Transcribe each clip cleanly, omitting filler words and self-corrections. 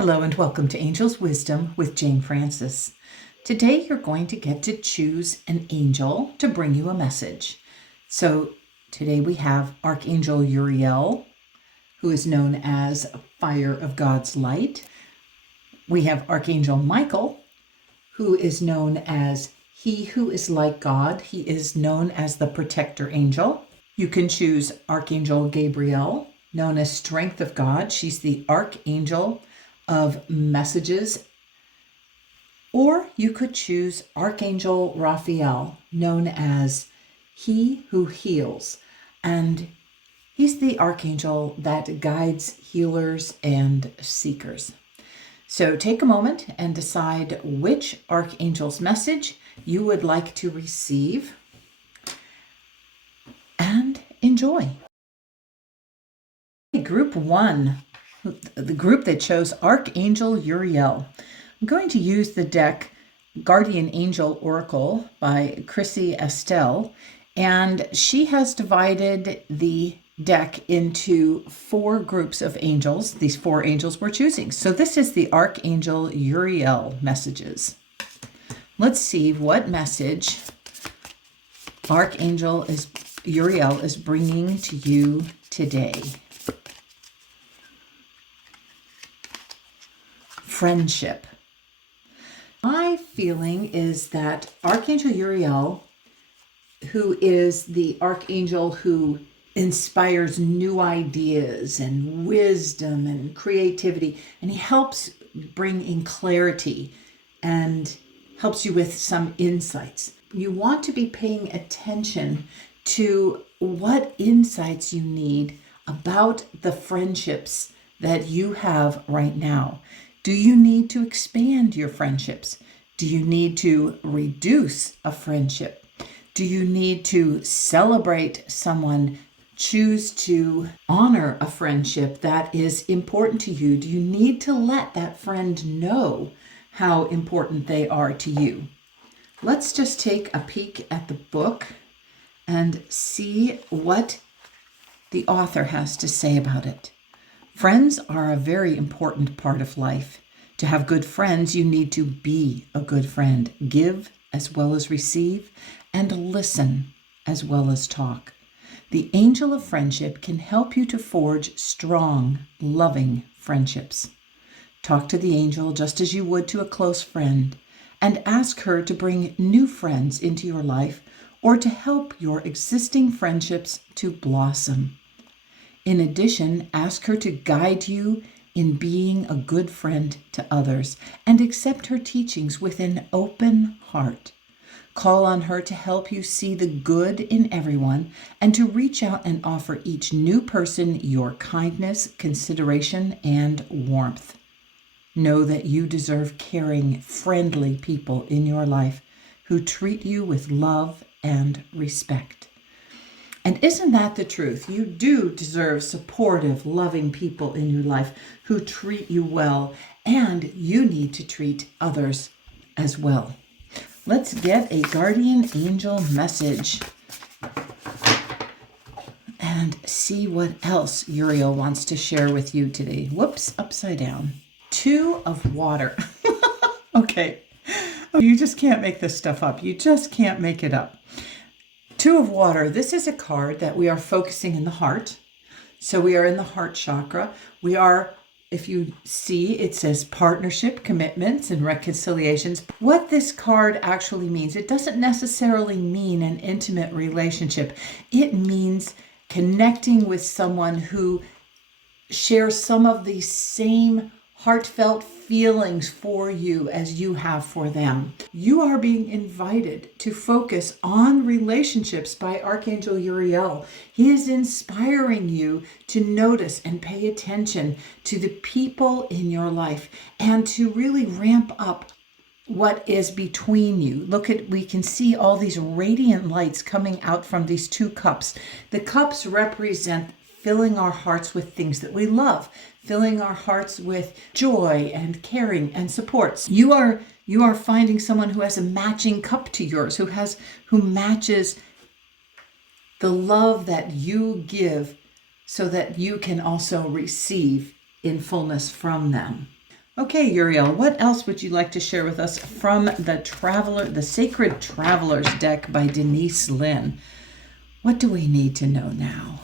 Hello and welcome to Angel's Wisdom with Jane Francis. Today you're going to get to choose an angel to bring you a message. So today we have Archangel URIEL, who is known as Fire of God's Light. We have Archangel Michael, who is known as He Who Is Like God. He is known as the Protector Angel. You can choose Archangel Gabriel, known as Strength of God. She's the Archangel of Messages. Or you could choose Archangel Raphael, known as He Who Heals. And he's the archangel that guides healers and seekers. So take a moment and decide which archangel's message you would like to receive and enjoy. Group 1, the group that chose Archangel URIEL. I'm going to use the deck Guardian Angel Oracle by Chrissy Estelle, and she has divided the deck into 4 groups of angels. These 4 angels we're choosing. So this is the Archangel URIEL messages. Let's see what message Archangel URIEL is bringing to you today. Friendship. My feeling is that Archangel URIEL, who is the archangel who inspires new ideas and wisdom and creativity, and he helps bring in clarity and helps you with some insights. You want to be paying attention to what insights you need about the friendships that you have right now. Do you need to expand your friendships? Do you need to reduce a friendship? Do you need to celebrate someone? Choose to honor a friendship that is important to you? Do you need to let that friend know how important they are to you? Let's just take a peek at the book and see what the author has to say about it. Friends are a very important part of life. To have good friends, you need to be a good friend. Give as well as receive, and listen as well as talk. The angel of friendship can help you to forge strong, loving friendships. Talk to the angel just as you would to a close friend, and ask her to bring new friends into your life or to help your existing friendships to blossom. In addition, ask her to guide you in being a good friend to others and accept her teachings with an open heart. Call on her to help you see the good in everyone and to reach out and offer each new person your kindness, consideration, and warmth. Know that you deserve caring, friendly people in your life who treat you with love and respect. And isn't that the truth? You do deserve supportive, loving people in your life who treat you well, and you need to treat others as well. Let's get a guardian angel message and see what else URIEL wants to share with you today. Whoops, upside down. 2 of water. Okay, you just can't make this stuff up. You just can't make it up. 2 of water. This is a card that we are focusing in the heart. So we are in the heart chakra. We are, if you see, it says partnership, commitments, and reconciliations. What this card actually means, it doesn't necessarily mean an intimate relationship. It means connecting with someone who shares some of the same heartfelt feelings for you as you have for them. You are being invited to focus on relationships by Archangel URIEL. He is inspiring you to notice and pay attention to the people in your life and to really ramp up what is between you. We can see all these radiant lights coming out from these 2 cups. The cups represent filling our hearts with things that we love, filling our hearts with joy and caring and support. You are finding someone who has a matching cup to yours, who matches the love that you give so that you can also receive in fullness from them. Okay, Uriel, what else would you like to share with us from the Sacred Travelers deck by Denise Lynn? What do we need to know now?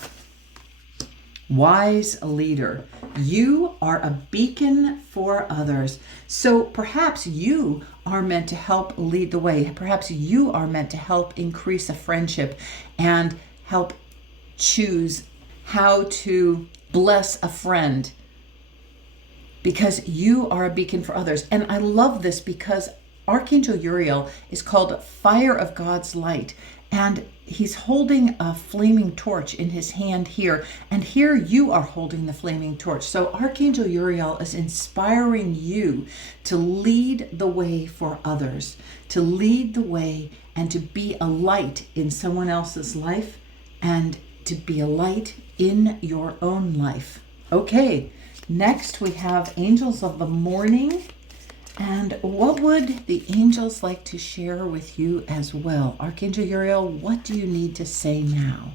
Wise leader. You are a beacon for others. So perhaps you are meant to help lead the way. Perhaps you are meant to help increase a friendship and help choose how to bless a friend, because you are a beacon for others. And I love this because Archangel Uriel is called Fire of God's Light. And he's holding a flaming torch in his hand here. And here you are holding the flaming torch. So Archangel Uriel is inspiring you to lead the way for others, to lead the way and to be a light in someone else's life and to be a light in your own life. Okay, next we have Angels of the Morning. And what would the angels like to share with you as well? Archangel Uriel, what do you need to say now?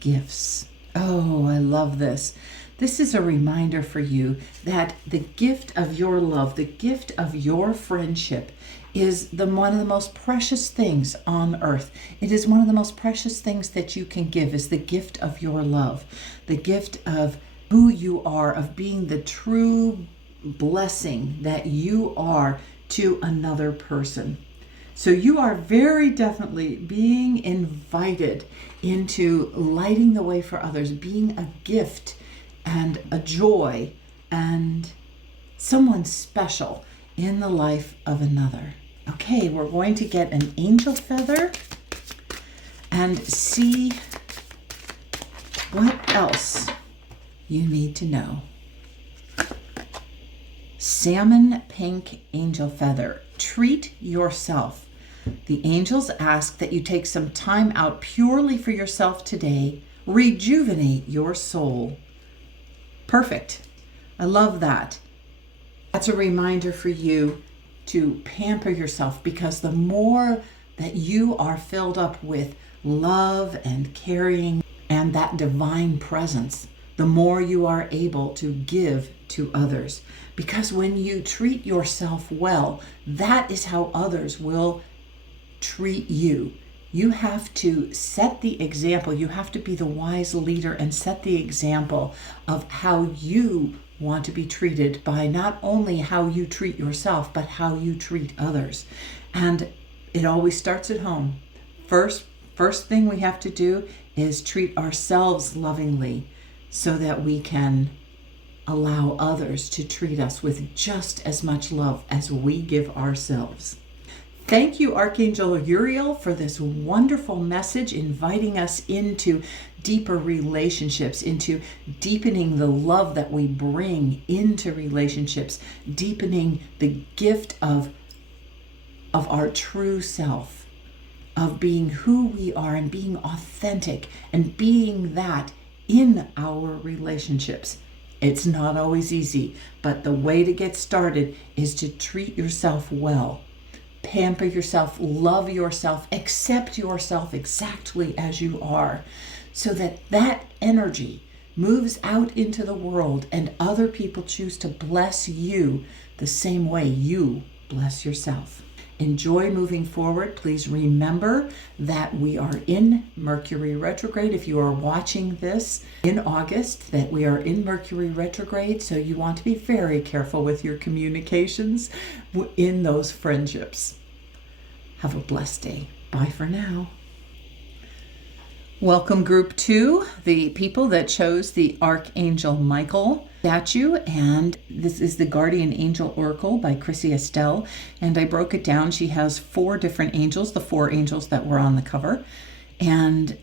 Gifts. Oh, I love this. This is a reminder for you that the gift of your love, the gift of your friendship is one of the most precious things on earth. It is one of the most precious things that you can give, is the gift of your love, the gift of who you are, of being the true blessing that you are to another person. So you are very definitely being invited into lighting the way for others, being a gift and a joy and someone special in the life of another. Okay, we're going to get an angel feather and see what else you need to know. Salmon pink angel feather. Treat yourself. The angels ask that you take some time out purely for yourself today. Rejuvenate your soul. Perfect. I love that. That's a reminder for you to pamper yourself, because the more that you are filled up with love and caring and that divine presence, the more you are able to give to others. Because when you treat yourself well, that is how others will treat you. You have to set the example. You have to be the wise leader and set the example of how you want to be treated by not only how you treat yourself, but how you treat others. And it always starts at home. First thing we have to do is treat ourselves lovingly, so that we can allow others to treat us with just as much love as we give ourselves. Thank you, Archangel Uriel, for this wonderful message, inviting us into deeper relationships, into deepening the love that we bring into relationships, deepening the gift of our true self, of being who we are and being authentic and being that in our relationships. It's not always easy, but the way to get started is to treat yourself well, pamper yourself, love yourself, accept yourself exactly as you are, so that that energy moves out into the world and other people choose to bless you the same way you bless yourself. Enjoy moving forward. Please remember that we are in Mercury retrograde. If you are watching this in August, that we are in Mercury retrograde, so you want to be very careful with your communications in those friendships. Have a blessed day. Bye for now. Welcome, Group 2, the people that chose the Archangel Michael statue, and this is the Guardian Angel Oracle by Chrissy Estelle, and I broke it down. She has 4 different angels, the 4 angels that were on the cover, and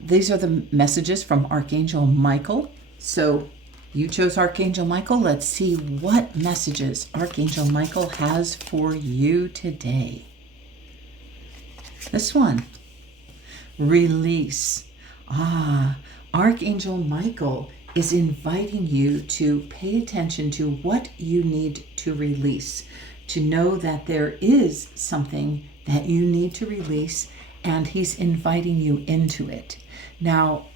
these are the messages from Archangel Michael. So you chose Archangel Michael. Let's see what messages Archangel Michael has for you today. This one. Release. Archangel Michael is inviting you to pay attention to what you need to release, to know that there is something that you need to release, and he's inviting you into it. Now,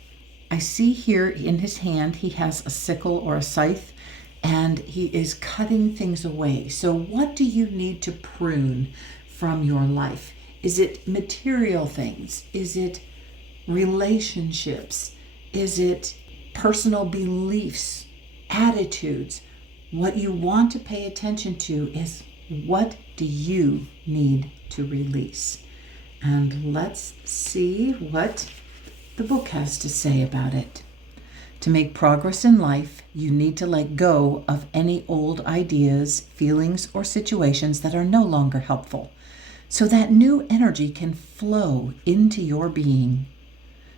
I see here in his hand, he has a sickle or a scythe, and he is cutting things away. So what do you need to prune from your life? Is it material things? Is it relationships? Is it personal beliefs, attitudes? What you want to pay attention to is, what do you need to release? And let's see what the book has to say about it. To make progress in life, you need to let go of any old ideas, feelings, or situations that are no longer helpful, so that new energy can flow into your being.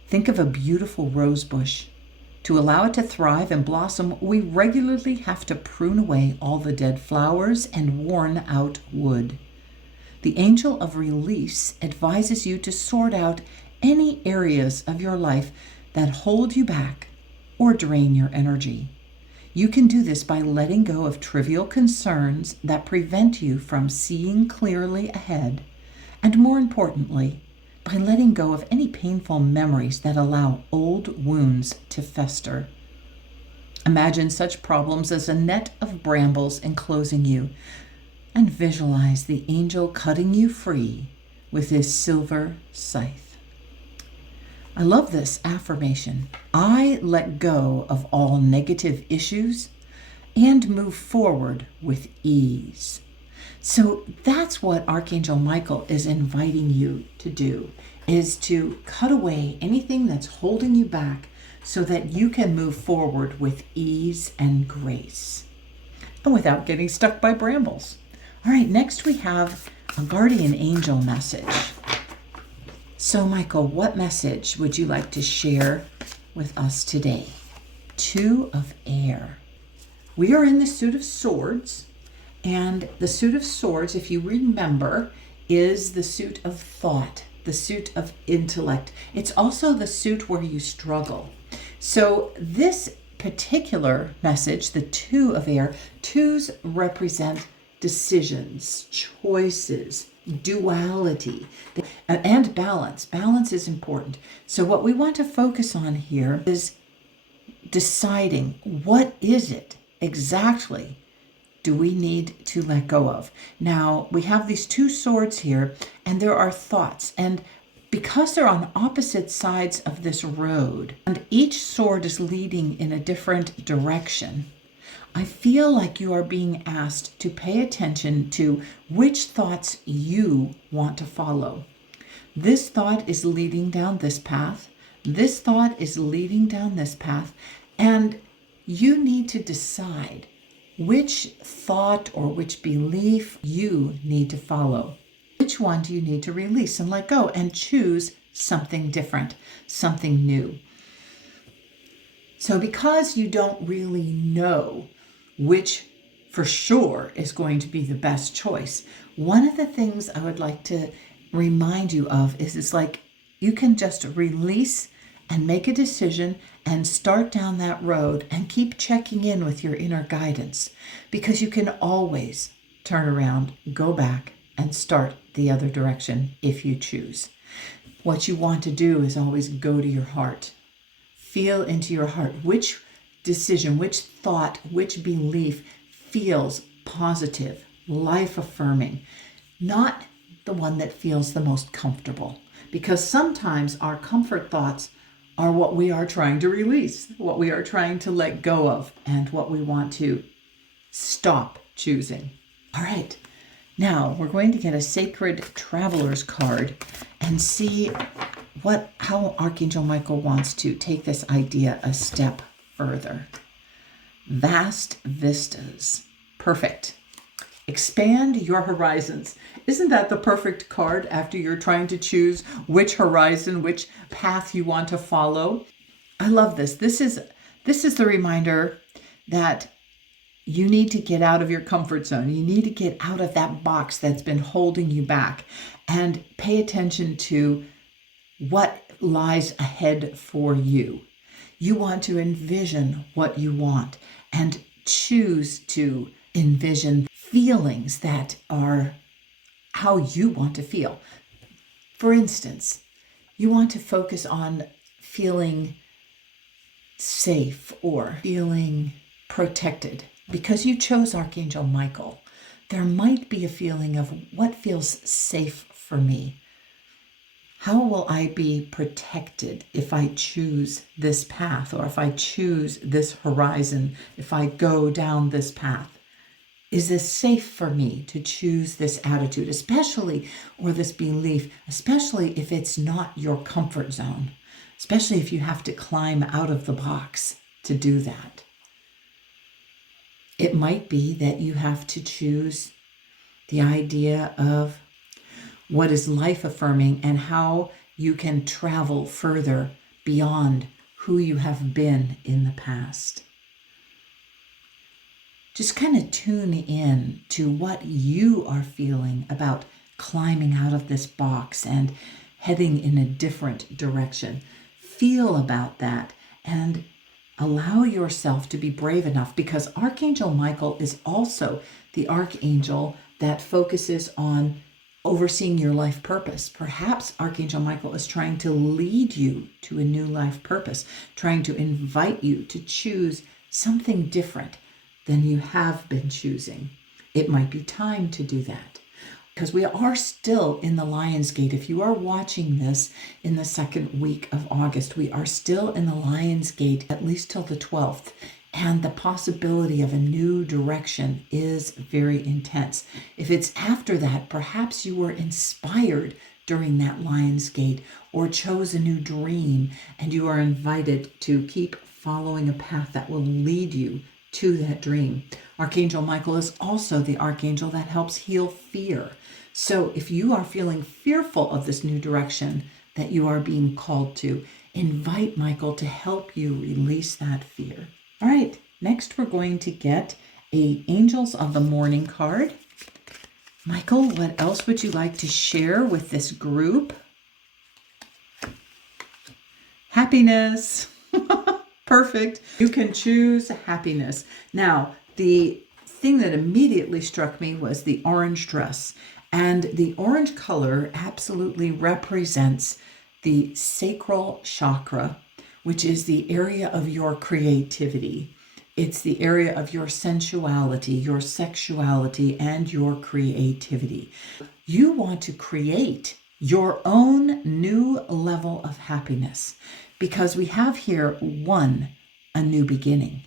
Think of a beautiful rose bush. To allow it to thrive and blossom, we regularly have to prune away all the dead flowers and worn out wood. The angel of release advises you to sort out any areas of your life that hold you back or drain your energy. You can do this by letting go of trivial concerns that prevent you from seeing clearly ahead, and more importantly, by letting go of any painful memories that allow old wounds to fester. Imagine such problems as a net of brambles enclosing you, and visualize the angel cutting you free with his silver scythe. I love this affirmation. I let go of all negative issues and move forward with ease. So that's what Archangel Michael is inviting you to do, is to cut away anything that's holding you back so that you can move forward with ease and grace, and without getting stuck by brambles. All right, next we have a guardian angel message. So Michael, what message would you like to share with us today? Two of Air. We are in the suit of swords, and the suit of swords, if you remember, is the suit of thought, the suit of intellect. It's also the suit where you struggle. So this particular message, the Two of Air, twos represent decisions, choices, duality, and balance. Balance is important. So what we want to focus on here is deciding, what is it exactly do we need to let go of? Now, we have these two swords here, and there are thoughts. And because they're on opposite sides of this road, and each sword is leading in a different direction, I feel like you are being asked to pay attention to which thoughts you want to follow. This thought is leading down this path. This thought is leading down this path. And you need to decide which thought or which belief you need to follow. Which one do you need to release and let go and choose something different, something new? So because you don't really know which for sure is going to be the best choice, one of the things I would like to remind you of is it's like you can just release and make a decision and start down that road and keep checking in with your inner guidance, because you can always turn around, go back, and start the other direction if you choose. What you want to do is always go to your heart. Feel into your heart which decision, which thought, which belief feels positive, life-affirming, not the one that feels the most comfortable. Because sometimes our comfort thoughts are what we are trying to release, what we are trying to let go of, and what we want to stop choosing. All right, now we're going to get a Sacred Traveler's card and see how Archangel Michael wants to take this idea a step further. Vast vistas. Perfect. Expand your horizons. Isn't that the perfect card after you're trying to choose which horizon, which path you want to follow? I love this. This is the reminder that you need to get out of your comfort zone. You need to get out of that box that's been holding you back and pay attention to what lies ahead for you. You want to envision what you want and choose to envision feelings that are how you want to feel. For instance, you want to focus on feeling safe or feeling protected, Because you chose Archangel Michael, there might be a feeling of what feels safe for me. How will I be protected if I choose this path, or if I choose this horizon, if I go down this path? Is this safe for me to choose this attitude, especially, or this belief, especially if it's not your comfort zone, especially if you have to climb out of the box to do that? It might be that you have to choose the idea of what is life affirming and how you can travel further beyond who you have been in the past. Just kind of tune in to what you are feeling about climbing out of this box and heading in a different direction. Feel about that and allow yourself to be brave enough, because Archangel Michael is also the archangel that focuses on overseeing your life purpose. Perhaps Archangel Michael is trying to lead you to a new life purpose, trying to invite you to choose something different than you have been choosing. It might be time to do that, because we are still in the Lion's Gate. If you are watching this in the second week of August, we are still in the Lion's Gate at least till the 12th. And the possibility of a new direction is very intense. If it's after that, perhaps you were inspired during that Lion's Gate or chose a new dream, and you are invited to keep following a path that will lead you to that dream. Archangel Michael is also the archangel that helps heal fear. So if you are feeling fearful of this new direction that you are being called to, invite Michael to help you release that fear. All right, next we're going to get a Angels of the Morning card. Michael, what else would you like to share with this group? Happiness. Perfect. You can choose happiness. Now, the thing that immediately struck me was the orange dress. And the orange color absolutely represents the sacral chakra, which is the area of your creativity. It's the area of your sensuality, your sexuality, and your creativity. You want to create your own new level of happiness, because we have here 1, a new beginning.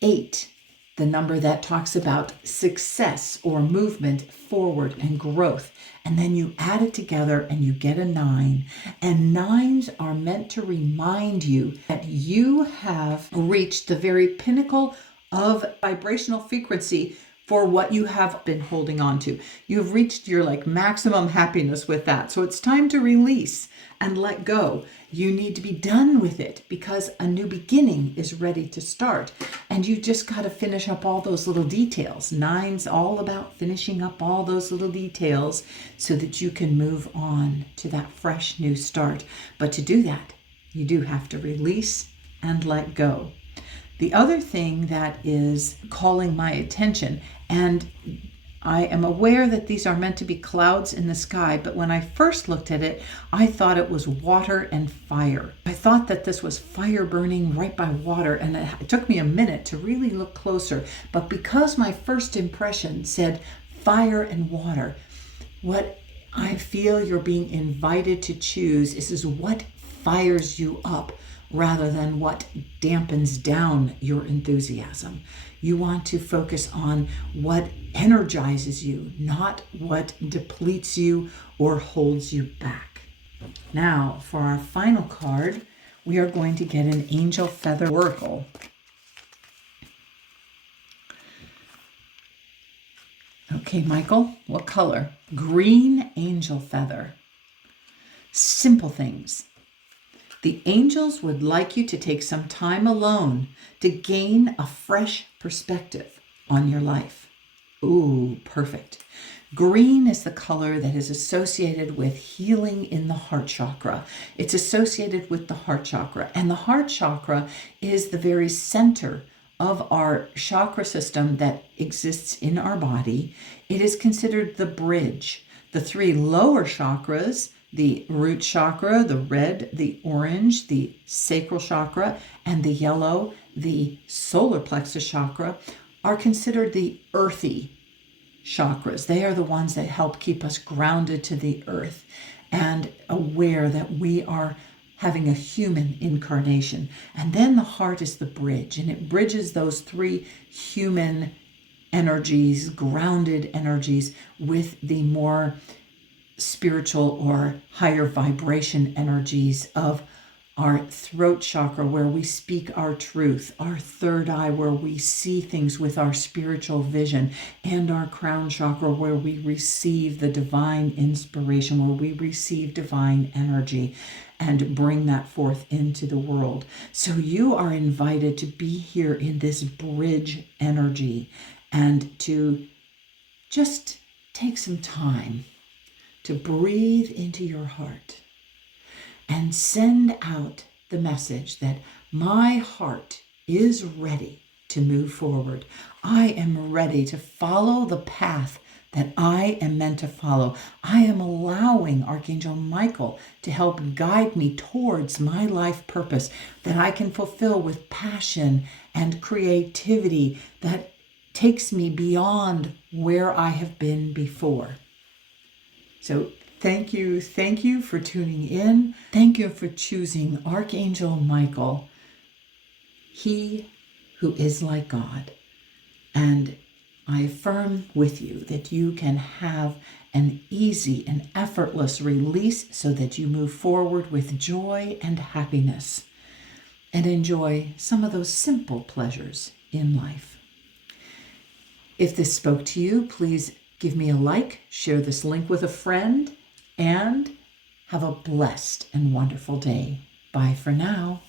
8, the number that talks about success or movement forward and growth. And then you add it together and you get a 9. And 9s are meant to remind you that you have reached the very pinnacle of vibrational frequency for what you have been holding on to. You've reached your maximum happiness with that. So it's time to release and let go. You need to be done with it, because a new beginning is ready to start. And you just got to finish up all those little details. 9's all about finishing up all those little details so that you can move on to that fresh new start. But to do that, you do have to release and let go. The other thing that is calling my attention, and I am aware that these are meant to be clouds in the sky, but when I first looked at it, I thought it was water and fire. I thought that this was fire burning right by water, and it took me a minute to really look closer. But because my first impression said fire and water, what I feel you're being invited to choose is what fires you up, rather than what dampens down your enthusiasm. You want to focus on what energizes you, not what depletes you or holds you back. Now, for our final card, we are going to get an Angel Feather Oracle. Okay, Michael, what color? Green Angel Feather. Simple things. The angels would like you to take some time alone to gain a fresh perspective on your life. Ooh, perfect. Green is the color that is associated with healing in the heart chakra. It's associated with the heart chakra. And the heart chakra is the very center of our chakra system that exists in our body. It is considered the bridge. The 3 lower chakras, the root chakra, the red, the orange, the sacral chakra, and the yellow, the solar plexus chakra, are considered the earthy chakras. They are the ones that help keep us grounded to the earth and aware that we are having a human incarnation. And then the heart is the bridge, and it bridges those three human energies, grounded energies, with the more spiritual or higher vibration energies of our throat chakra, where we speak our truth, our third eye, where we see things with our spiritual vision, and our crown chakra, where we receive the divine inspiration, where we receive divine energy and bring that forth into the world. So you are invited to be here in this bridge energy and to just take some time to breathe into your heart and send out the message that my heart is ready to move forward. I am ready to follow the path that I am meant to follow. I am allowing Archangel Michael to help guide me towards my life purpose that I can fulfill with passion and creativity that takes me beyond where I have been before. So thank you for tuning in. Thank you for choosing Archangel Michael, he who is like God. And I affirm with you that you can have an easy and effortless release so that you move forward with joy and happiness and enjoy some of those simple pleasures in life. If this spoke to you, please give me a like, share this link with a friend, and have a blessed and wonderful day. Bye for now.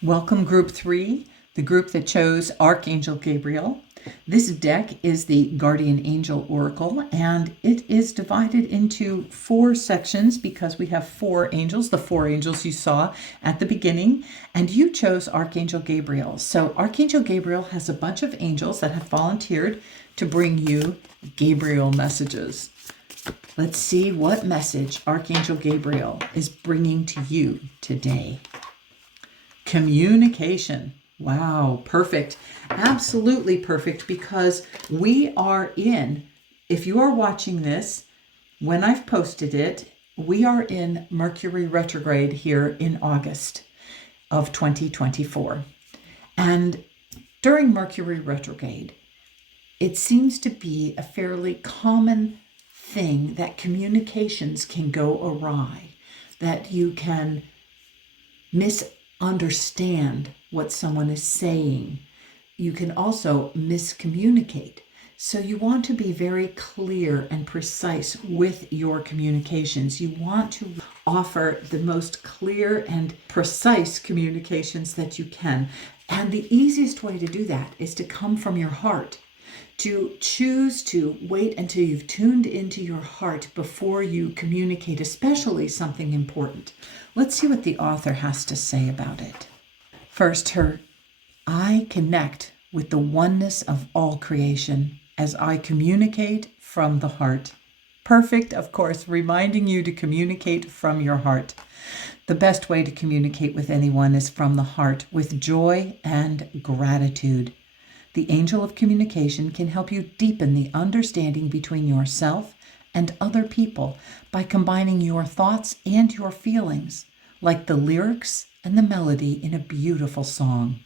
Welcome Group 3, the group that chose Archangel Gabriel. This deck is the Guardian Angel Oracle, and it is divided into 4 sections because we have 4 angels, the 4 angels you saw at the beginning, and you chose Archangel Gabriel. So Archangel Gabriel has a bunch of angels that have volunteered to bring you Gabriel messages. Let's see what message Archangel Gabriel is bringing to you today. Communication. Wow, perfect. Absolutely perfect, because we are in, if you are watching this, when I've posted it, we are in Mercury retrograde here in August of 2024. And during Mercury retrograde, it seems to be a fairly common thing that communications can go awry, that you can misunderstand what someone is saying. You can also miscommunicate. So you want to be very clear and precise with your communications. You want to offer the most clear and precise communications that you can. And the easiest way to do that is to come from your heart, to choose to wait until you've tuned into your heart before you communicate, especially something important. Let's see what the author has to say about it. First, I connect with the oneness of all creation as I communicate from the heart. Perfect, of course, reminding you to communicate from your heart. The best way to communicate with anyone is from the heart, with joy and gratitude. The angel of communication can help you deepen the understanding between yourself and other people by combining your thoughts and your feelings, like the lyrics and the melody in a beautiful song.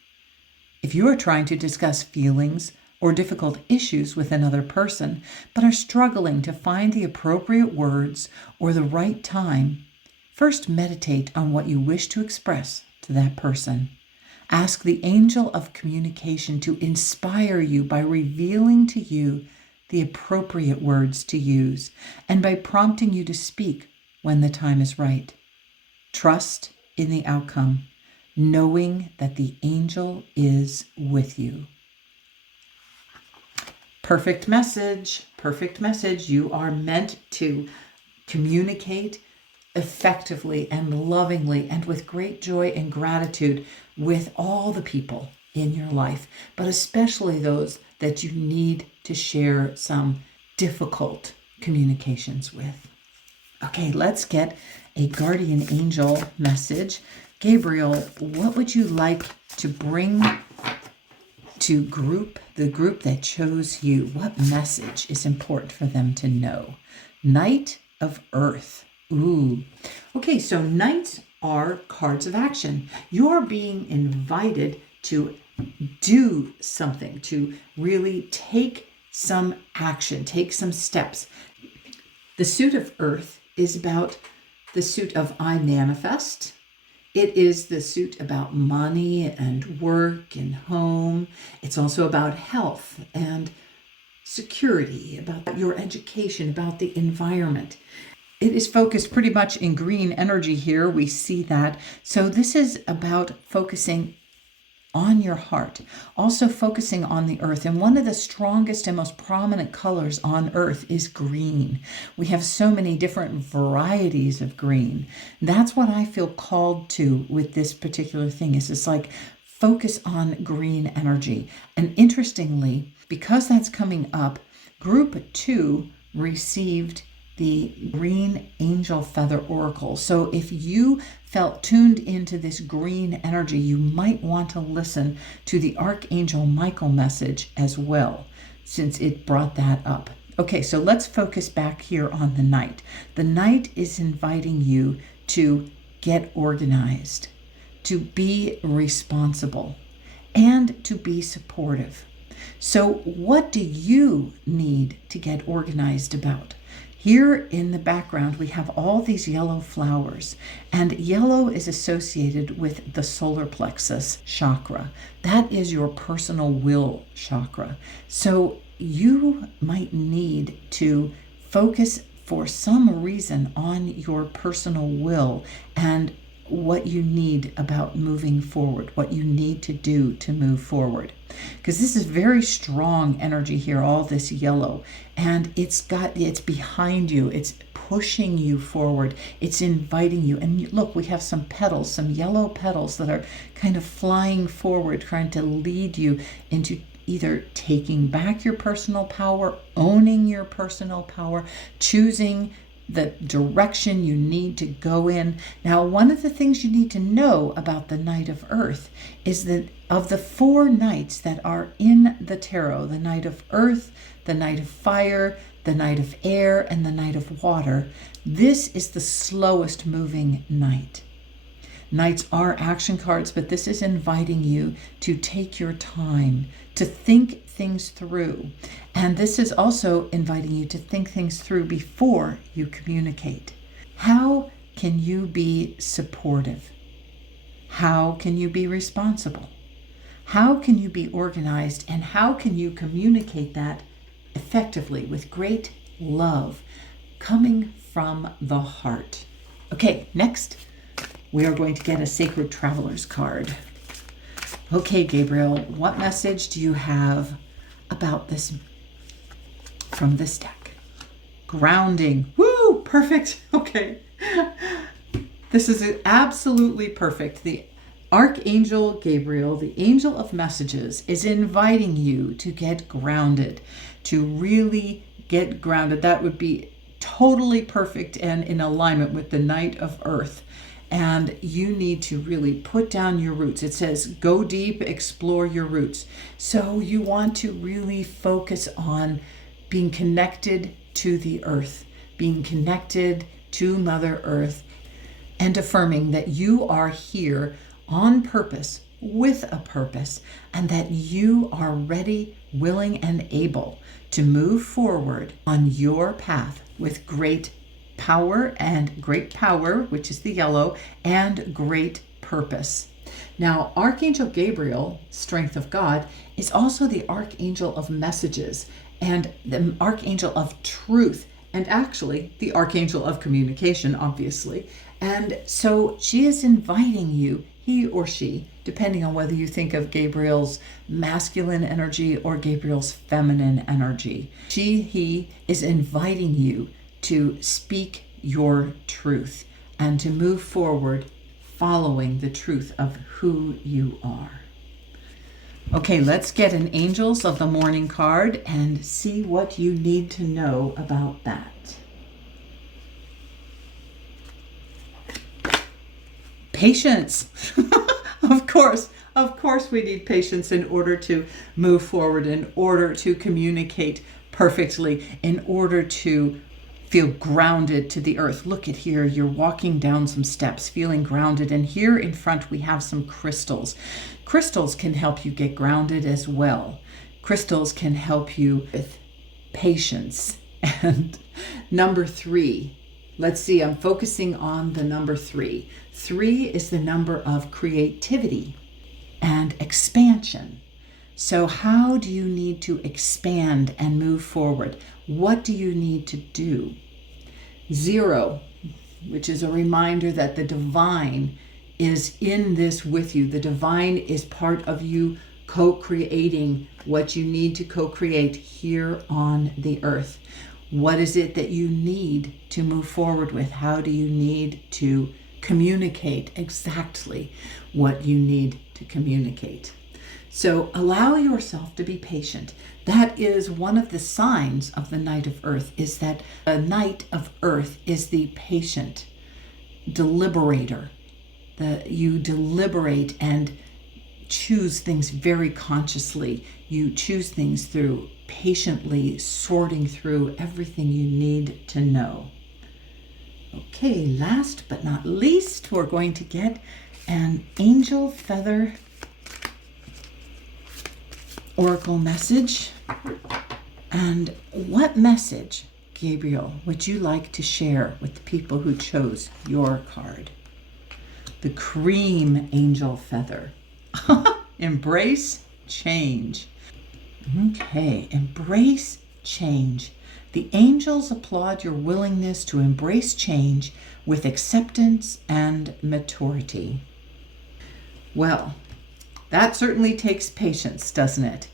If you are trying to discuss feelings or difficult issues with another person, but are struggling to find the appropriate words or the right time, first meditate on what you wish to express to that person. Ask the angel of communication to inspire you by revealing to you the appropriate words to use and by prompting you to speak when the time is right. Trust in the outcome, knowing that the angel is with you. Perfect message. Perfect message. You are meant to communicate effectively and lovingly and with great joy and gratitude with all the people in your life, but especially those that you need to share some difficult communications with. Okay, let's get a guardian angel message. Gabriel, what would you like to bring to the group that chose you. What message is important for them to know? Knight of Earth. Ooh. Okay, so knights are cards of action. You're being invited to do something, to really take some action, take some steps. The suit of Earth is about the suit of I manifest. It is the suit about money and work and home. It's also about health and security, about your education, about the environment. It is focused pretty much in green energy here. We see that. So this is about focusing on your heart, also focusing on the earth. And one of the strongest and most prominent colors on earth is green. We have so many different varieties of green. That's what I feel called to with this particular thing, is it's like focus on green energy. And interestingly, because that's coming up, group 2 received the Green Angel Feather Oracle. So if you felt tuned into this green energy, you might want to listen to the Archangel Michael message as well, since it brought that up. Okay, so let's focus back here on the Knight. The Knight is inviting you to get organized, to be responsible, and to be supportive. So what do you need to get organized about? Here in the background, we have all these yellow flowers, and yellow is associated with the solar plexus chakra. That is your personal will chakra. So you might need to focus for some reason on your personal will and what you need about moving forward, what you need to do to move forward. Because this is very strong energy here, all this yellow, and it's behind you, it's pushing you forward, it's inviting you. And look, we have some petals, some yellow petals that are kind of flying forward, trying to lead you into either taking back your personal power, owning your personal power, choosing the direction you need to go in. Now, one of the things you need to know about the Knight of Earth is that of the 4 knights that are in the tarot, the Knight of Earth, the Knight of Fire, the Knight of Air, and the Knight of Water, this is the slowest moving knight. Knights are action cards, but this is inviting you to take your time, to think things through. And this is also inviting you to think things through before you communicate. How can you be supportive? How can you be responsible? How can you be organized? And how can you communicate that effectively with great love coming from the heart? Okay, next, we are going to get a Sacred Traveler's card. Okay, Gabriel, what message do you have about this from this deck? Grounding. Woo! Perfect. Okay. This is absolutely perfect. The Archangel Gabriel, the angel of messages, is inviting you to get grounded, to really get grounded. That would be totally perfect and in alignment with the Knight of Earth. And you need to really put down your roots. It says, go deep, explore your roots. So you want to really focus on being connected to the earth, being connected to Mother Earth, and affirming that you are here on purpose, with a purpose, and that you are ready, willing, and able to move forward on your path with great power, which is the yellow, and great purpose. Now, Archangel Gabriel, strength of God, is also the Archangel of messages and the Archangel of truth, and actually the Archangel of communication, obviously. And so she is inviting you, he or she, depending on whether you think of Gabriel's masculine energy or Gabriel's feminine energy. He is inviting you to speak your truth and to move forward following the truth of who you are. Okay, let's get an Angels of the Morning card and see what you need to know about that. Patience. Of course, Of course, we need patience in order to move forward, in order to communicate perfectly, in order to feel grounded to the earth. Look at here, you're walking down some steps, feeling grounded. And here in front, we have some crystals. Crystals can help you get grounded as well. Crystals can help you with patience. And number 3, let's see, I'm focusing on the number 3. 3 is the number of creativity and expansion. So how do you need to expand and move forward? What do you need to do? 0, which is a reminder that the divine is in this with you. The divine is part of you co-creating what you need to co-create here on the earth. What is it that you need to move forward with? How do you need to communicate exactly what you need to communicate? So allow yourself to be patient. That is one of the signs of the Knight of Earth, is that a Knight of Earth is the patient deliberator. You deliberate and choose things very consciously. You choose things through patiently sorting through everything you need to know. Okay, last but not least, we're going to get an angel feather oracle message. And what message, Gabriel, would you like to share with the people who chose your card? The cream angel feather. Embrace change. Okay, embrace change. The angels applaud your willingness to embrace change with acceptance and maturity. Well, that certainly takes patience, doesn't it?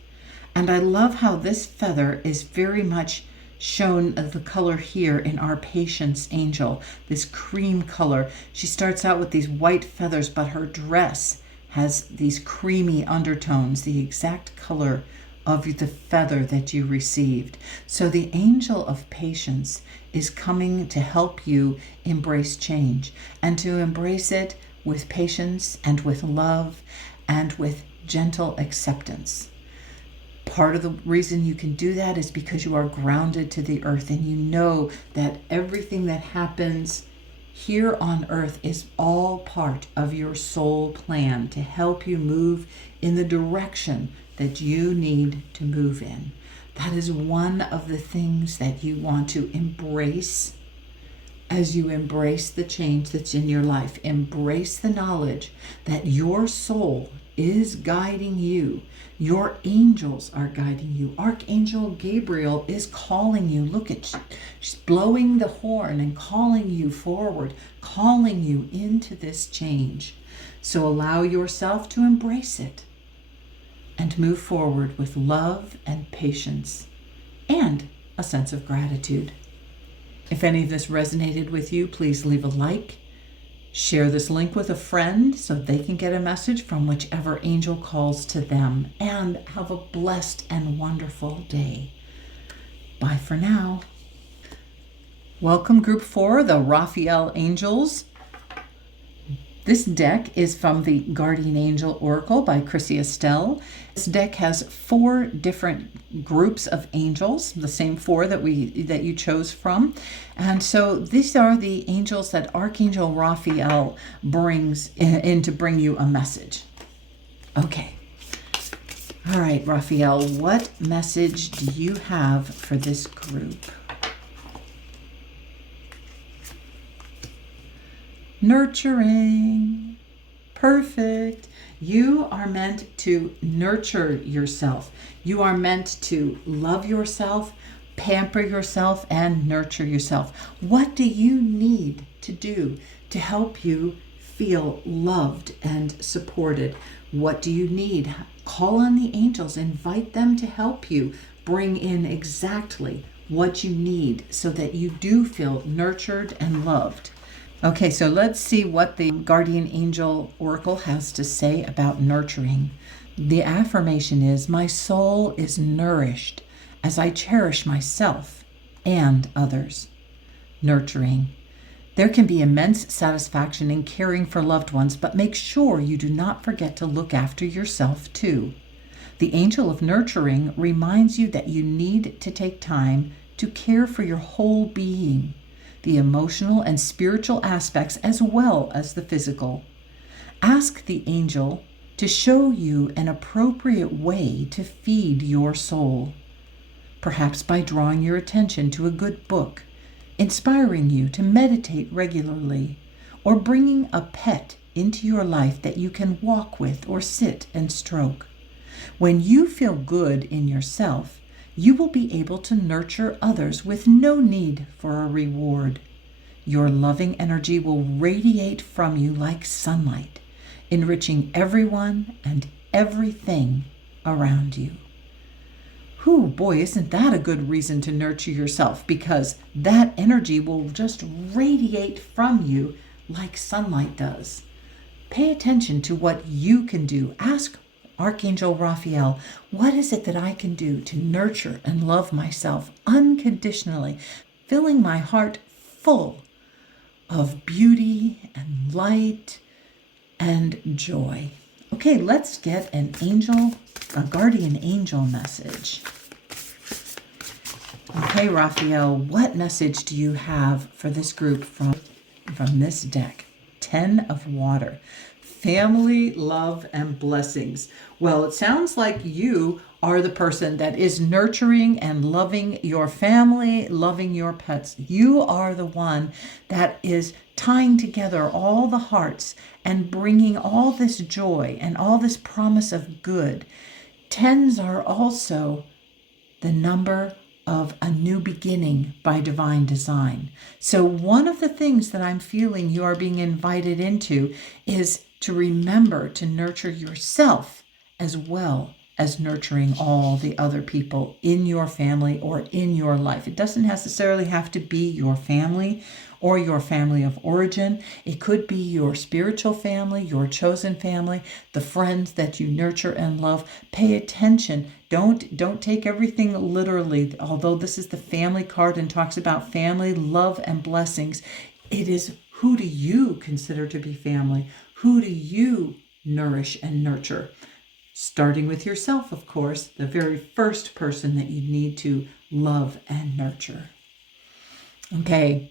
And I love how this feather is very much shown as the color here in our patience angel, this cream color. She starts out with these white feathers, but her dress has these creamy undertones, the exact color of the feather that you received. So the angel of patience is coming to help you embrace change, and to embrace it with patience and with love and with gentle acceptance. Part of the reason you can do that is because you are grounded to the earth, and you know that everything that happens here on earth is all part of your soul plan to help you move in the direction that you need to move in. That is one of the things that you want to embrace as you embrace the change that's in your life. Embrace the knowledge that your soul is guiding you. Your angels are guiding you. Archangel Gabriel is calling you. Look at, she's blowing the horn and calling you forward, calling you into this change. So allow yourself to embrace it and move forward with love and patience and a sense of gratitude. If any of this resonated with you, please leave a like. Share this link with a friend so they can get a message from whichever angel calls to them. And have a blessed and wonderful day. Bye for now. Welcome, Group 4, the Raphael Angels. This deck is from the Guardian Angel Oracle by Chrissy Estelle. This deck has 4 different groups of angels, the same 4 that you chose from. And so these are the angels that Archangel Raphael brings in to bring you a message. Okay. All right, Raphael, what message do you have for this group? Nurturing. Perfect. You are meant to nurture yourself. You are meant to love yourself, pamper yourself, and nurture yourself. What do you need to do to help you feel loved and supported? What do you need? Call on the angels. Invite them to help you bring in exactly what you need so that you do feel nurtured and loved. Okay, so let's see what the Guardian Angel Oracle has to say about nurturing. The affirmation is, my soul is nourished as I cherish myself and others. Nurturing. There can be immense satisfaction in caring for loved ones, but make sure you do not forget to look after yourself too. The angel of nurturing reminds you that you need to take time to care for your whole being, the emotional and spiritual aspects as well as the physical. Ask the angel to show you an appropriate way to feed your soul, perhaps by drawing your attention to a good book, inspiring you to meditate regularly, or bringing a pet into your life that you can walk with or sit and stroke. When you feel good in yourself, you will be able to nurture others with no need for a reward. Your loving energy will radiate from you like sunlight, enriching everyone and everything around you. Whew, boy, isn't that a good reason to nurture yourself? Because that energy will just radiate from you like sunlight does. Pay attention to what you can do. Ask Archangel Raphael, what is it that I can do to nurture and love myself unconditionally, filling my heart full of beauty and light and joy? Okay, let's get a guardian angel message. Okay, Raphael, what message do you have for this group from this deck? 10 of Water. Family, love, and blessings. Well, it sounds like you are the person that is nurturing and loving your family, loving your pets. You are the one that is tying together all the hearts and bringing all this joy and all this promise of good. Tens are also the number of a new beginning by divine design. So one of the things that I'm feeling you are being invited into is to remember to nurture yourself as well as nurturing all the other people in your family or in your life. It doesn't necessarily have to be your family or your family of origin. It could be your spiritual family, your chosen family, the friends that you nurture and love. Pay attention. Don't take everything literally. Although this is the family card and talks about family, love, and blessings, it is, who do you consider to be family? Who do you nourish and nurture? Starting with yourself, of course, the very first person that you need to love and nurture. Okay.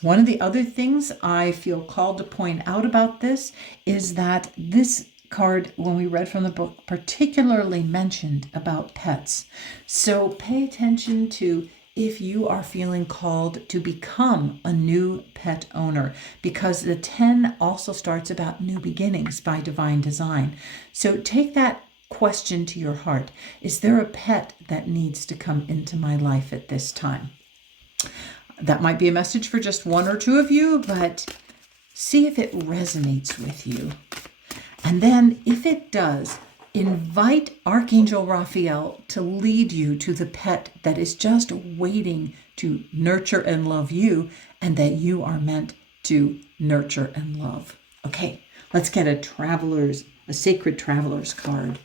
One of the other things I feel called to point out about this is that this card, when we read from the book, particularly mentioned about pets. So pay attention to if you are feeling called to become a new pet owner, because the 10 also starts about new beginnings by divine design. So take that question to your heart. Is there a pet that needs to come into my life at this time? That might be a message for just one or two of you, but see if it resonates with you. And then if it does, invite Archangel Raphael to lead you to the pet that is just waiting to nurture and love you, and that you are meant to nurture and love. Okay, let's get a sacred traveler's card.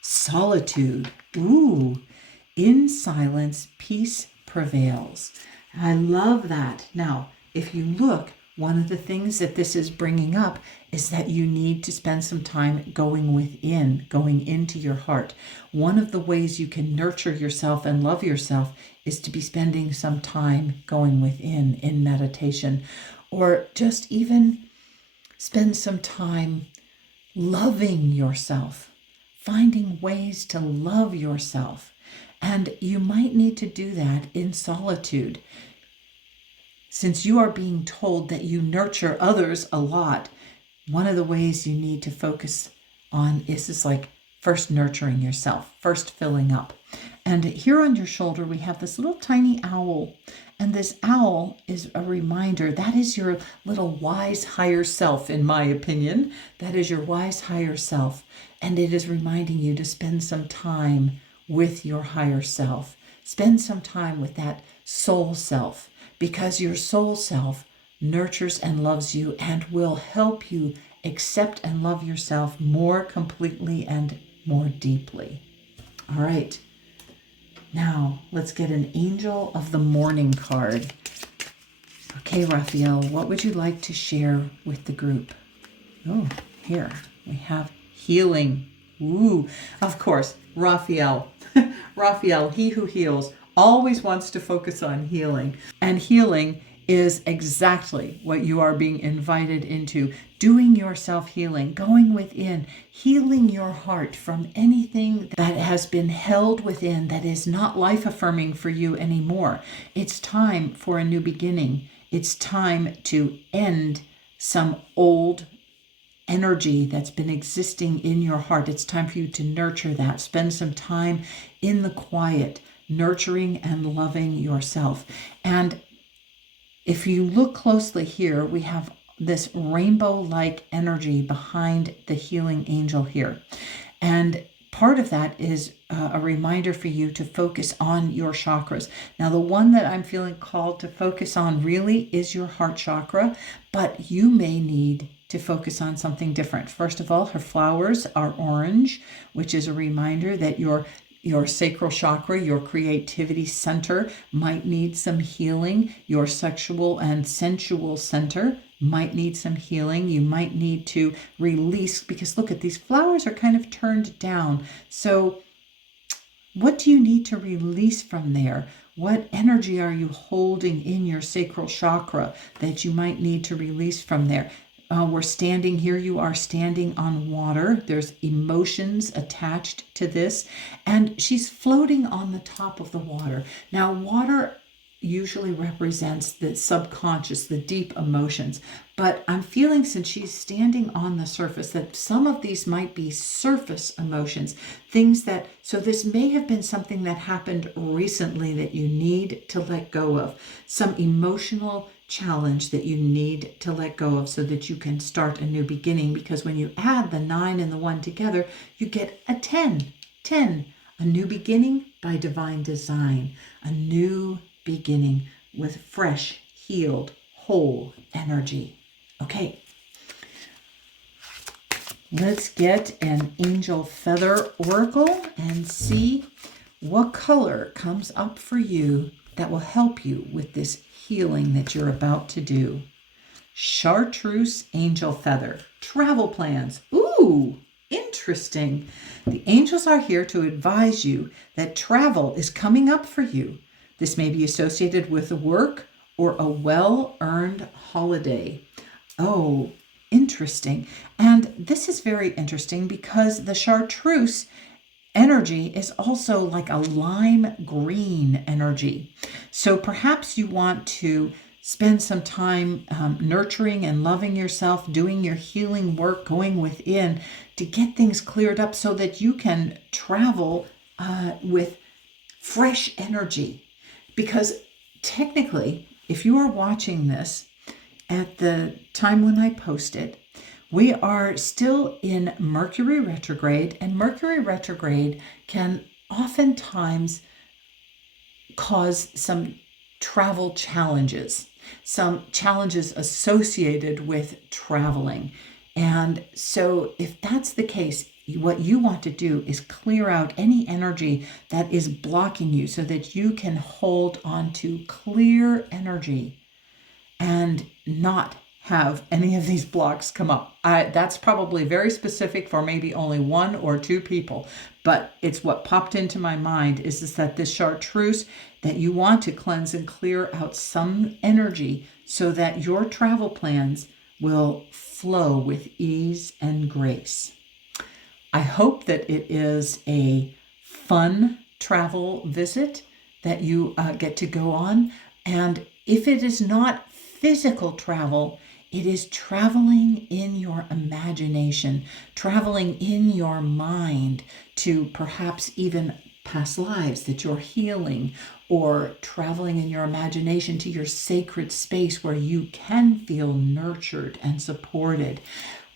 Solitude. Ooh, in silence, peace prevails. I love that. Now, if you look, one of the things that this is bringing up is that you need to spend some time going within, going into your heart. One of the ways you can nurture yourself and love yourself is to be spending some time going within in meditation, or just even spend some time loving yourself, finding ways to love yourself. And you might need to do that in solitude. Since you are being told that you nurture others a lot, one of the ways you need to focus on is this, like, first nurturing yourself, first filling up. And here on your shoulder, we have this little tiny owl. And this owl is a reminder. That is your little wise higher self, in my opinion. That is your wise higher self. And it is reminding you to spend some time with your higher self. Spend some time with that soul self, because your soul self nurtures and loves you and will help you accept and love yourself more completely and more deeply. All right. Now, let's get an Angel of the Morning card. Okay, Raphael, what would you like to share with the group? Oh, here we have healing. Ooh, of course, Raphael. Raphael, he who heals, always wants to focus on healing. And healing is exactly what you are being invited into. Doing your self-healing, going within, healing your heart from anything that has been held within that is not life-affirming for you anymore. It's time for a new beginning. It's time to end some old energy that's been existing in your heart. It's time for you to nurture that. Spend some time in the quiet, nurturing and loving yourself. And if you look closely here, we have this rainbow-like energy behind the healing angel here. And part of that is a reminder for you to focus on your chakras. Now, the one that I'm feeling called to focus on really is your heart chakra, but you may need to focus on something different. First of all, her flowers are orange, which is a reminder that your sacral chakra, your creativity center, might need some healing. Your sexual and sensual center might need some healing. You might need to release, because look at these flowers are kind of turned down. So what do you need to release from there? What energy are you holding in your sacral chakra that you might need to release from there? We're standing here. You are standing on water. There's emotions attached to this. And she's floating on the top of the water. Now, water usually represents the subconscious, the deep emotions. But I'm feeling, since she's standing on the surface, that some of these might be surface emotions, things that, so this may have been something that happened recently that you need to let go of, some emotional challenge that you need to let go of so that you can start a new beginning. Because when you add the 9 and the 1 together, you get a 10. 10, a new beginning by divine design, a new beginning with fresh, healed, whole energy. Okay, let's get an angel feather oracle and see what color comes up for you that will help you with this healing that you're about to do. Chartreuse angel feather. Travel plans. Ooh, interesting. The angels are here to advise you that travel is coming up for you. This may be associated with work or a well-earned holiday. Oh, interesting. And this is very interesting because the chartreuse energy is also like a lime green energy. So perhaps you want to spend some time nurturing and loving yourself, doing your healing work, going within to get things cleared up so that you can travel with fresh energy. Because technically, if you are watching this at the time when I post it, we are still in Mercury retrograde, and Mercury retrograde can oftentimes cause some travel challenges, some challenges associated with traveling. And so if that's the case, what you want to do is clear out any energy that is blocking you so that you can hold on to clear energy and not have any of these blocks come up. That's probably very specific for maybe only 1 or 2 people, but it's what popped into my mind is that this chartreuse, that you want to cleanse and clear out some energy so that your travel plans will flow with ease and grace. I hope that it is a fun travel visit that you get to go on. And if it is not physical travel, it is traveling in your imagination, traveling in your mind to perhaps even past lives that you're healing, or traveling in your imagination to your sacred space where you can feel nurtured and supported.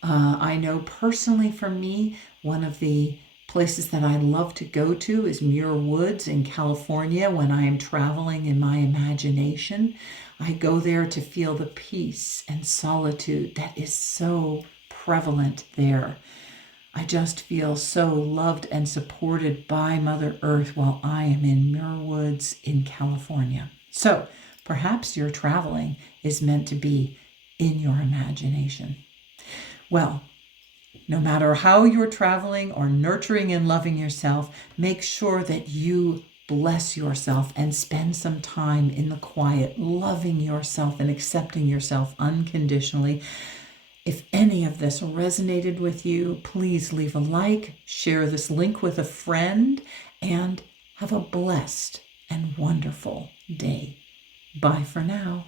I know personally for me, one of the places that I love to go to is Muir Woods in California when I am traveling in my imagination. I go there to feel the peace and solitude that is so prevalent there. I just feel so loved and supported by Mother Earth while I am in Muir Woods in California. So Perhaps your traveling is meant to be in your imagination. Well, no matter how you're traveling or nurturing and loving yourself, make sure that you bless yourself and spend some time in the quiet, loving yourself and accepting yourself unconditionally. If any of this resonated with you, please leave a like, share this link with a friend, and have a blessed and wonderful day. Bye for now.